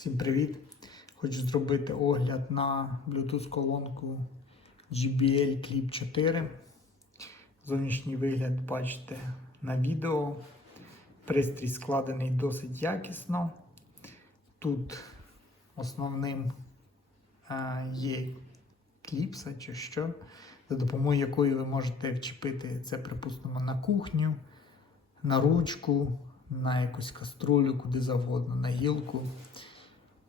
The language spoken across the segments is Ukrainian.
Всім привіт! Хочу зробити огляд на Bluetooth колонку JBL Clip 4. Зовнішній вигляд бачите на відео. Пристрій складений досить якісно. Тут основним е, є кліпса чи що, за допомогою якої ви можете вчепити це, припустимо, на кухню, на ручку, на якусь каструлю, куди завгодно, на гілку.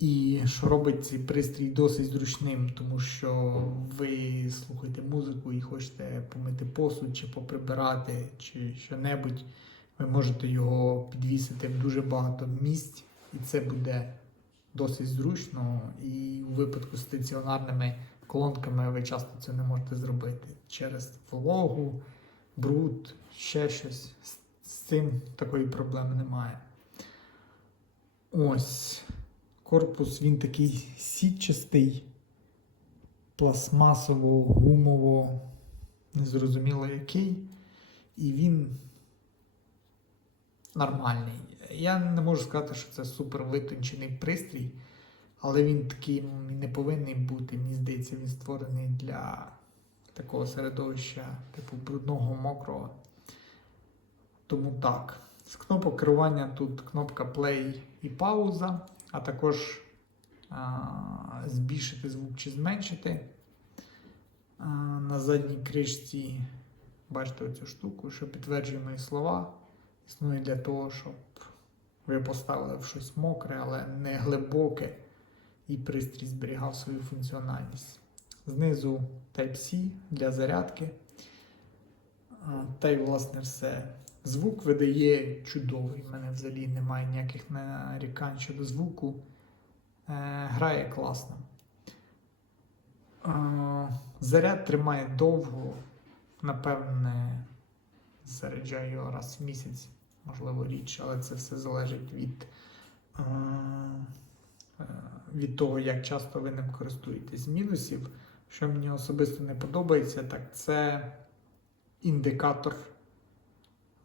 І що робить цей пристрій досить зручним, тому що ви слухаєте музику і хочете помити посуд чи поприбирати, чи що-небудь, ви можете його підвісити в дуже багато місць, і це буде досить зручно. І у випадку з стаціонарними колонками ви часто це не можете зробити через вологу, бруд, ще щось. З- цим такої проблеми немає. Ось. Корпус він такий сітчастий, пластмасово, гумово, незрозуміло який. І він нормальний. Я не можу сказати, що це супер витончений пристрій, але він такий не повинен бути. Мені здається, він створений для такого середовища, типу брудного, мокрого. Тому так. З кнопок керування тут кнопка play і пауза, а також збільшити звук чи зменшити. На задній кришці бачите оцю штуку, що підтверджує мої слова. Існує для того, щоб ви поставили в щось мокре, але не глибоке, і пристрій зберігав свою функціональність. Знизу Type-C для зарядки. Та й власне все. Звук видає чудовий. У мене взагалі немає ніяких нарікань щодо звуку. Е, грає класно. Е, заряд тримає довго. Напевне, заряджаю його раз в місяць, можливо, річ, але це все залежить від, е, е, від того, як часто ви ним користуєтесь. Мінусів, що мені особисто не подобається, так це індикатор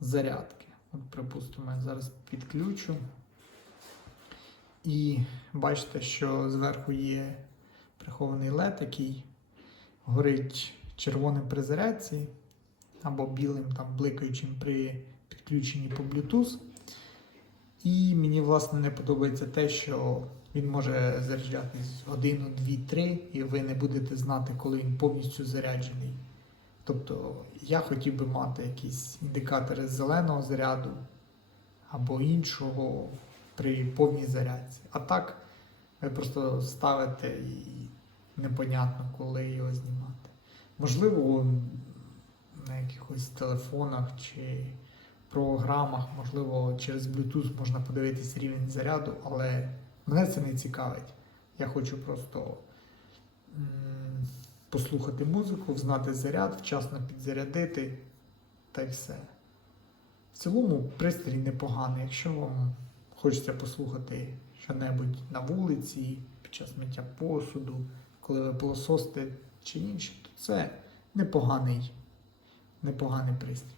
зарядки. От, припустимо, я зараз підключу. І бачите, що зверху є прихований LED, який горить червоним при зарядці або білим там бликаючим при підключенні по Bluetooth. І мені, власне, не подобається те, що він може заряджатись годину, дві, три, і ви не будете знати, коли він повністю заряджений. Тобто я хотів би мати якісь індикатори зеленого заряду або іншого при повній зарядці. А так ви просто ставите і непонятно, коли його знімати. Можливо, на якихось телефонах чи програмах, можливо, через Bluetooth можна подивитись рівень заряду, але мене це не цікавить. Я хочу просто послухати музику, взнати заряд, вчасно підзарядити та й все. В цілому пристрій непоганий. Якщо вам хочеться послухати що-небудь на вулиці, під час миття посуду, коли ви пилососите чи інше, то це непоганий, непоганий пристрій.